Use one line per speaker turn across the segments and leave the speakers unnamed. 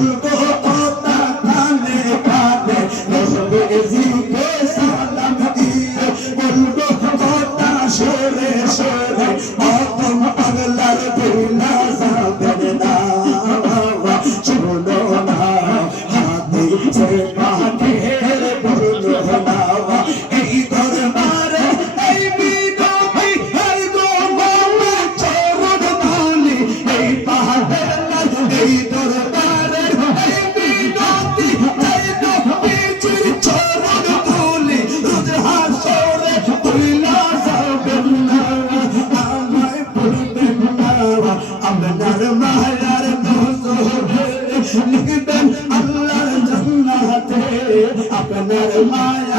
শুল্ক লিখবেন আল্লাহর জান্নাতে। আপনার মায়ার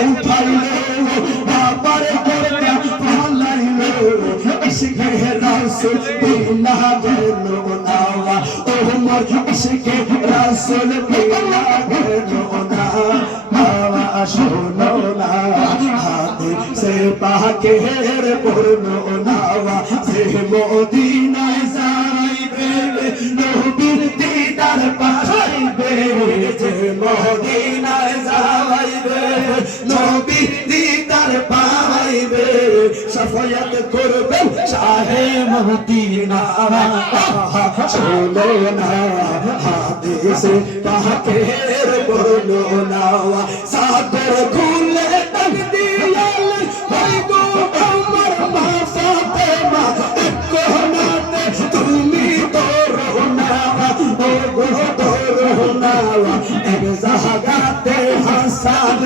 উঠাইলো বাবার করতে পালাইলো ইসকে রাসুল বিনা গেল না ওমর ইসকে রাসুল বিনা গেল না বাবা শোনো না হাতে সে পাকের পূর্ণ নাওয়া সে মদিনায় যাইবে নবীর দিদার পাইবে যে মদিনায় যাইবে নবীর দিদার পাইবে সফায়াত করবে শাহে মদিনা চলো না, হাদিসে পাকের বলো না সাগর খুলে এক জাগাতে হাসান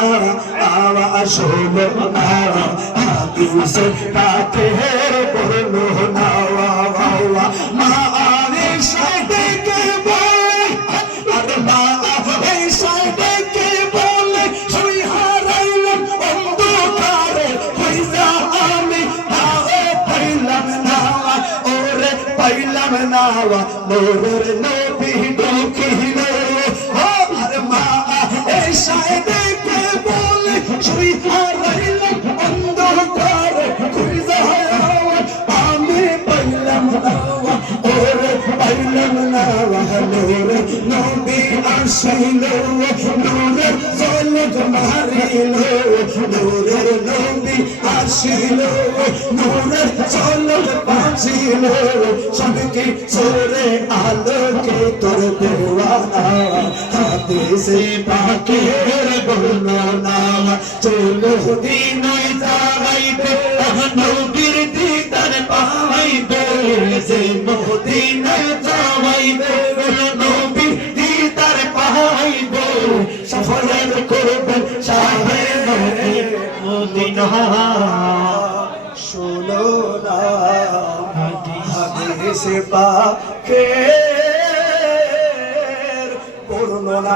আওয়া শোনো না হাদিস পাকের বলো না ওয়া মা আয়েশা ডেকে নবী আসিল, নূরে জলক মারিল নূরের নবী আসিল নূরের চলন বাঁচিল সবকে ছোড়ে আলোকে তোর দেওয়ানা পাইবে। যে মদিনায় মদিনা শোনো না। হাদিসে পাকের বর্ণনা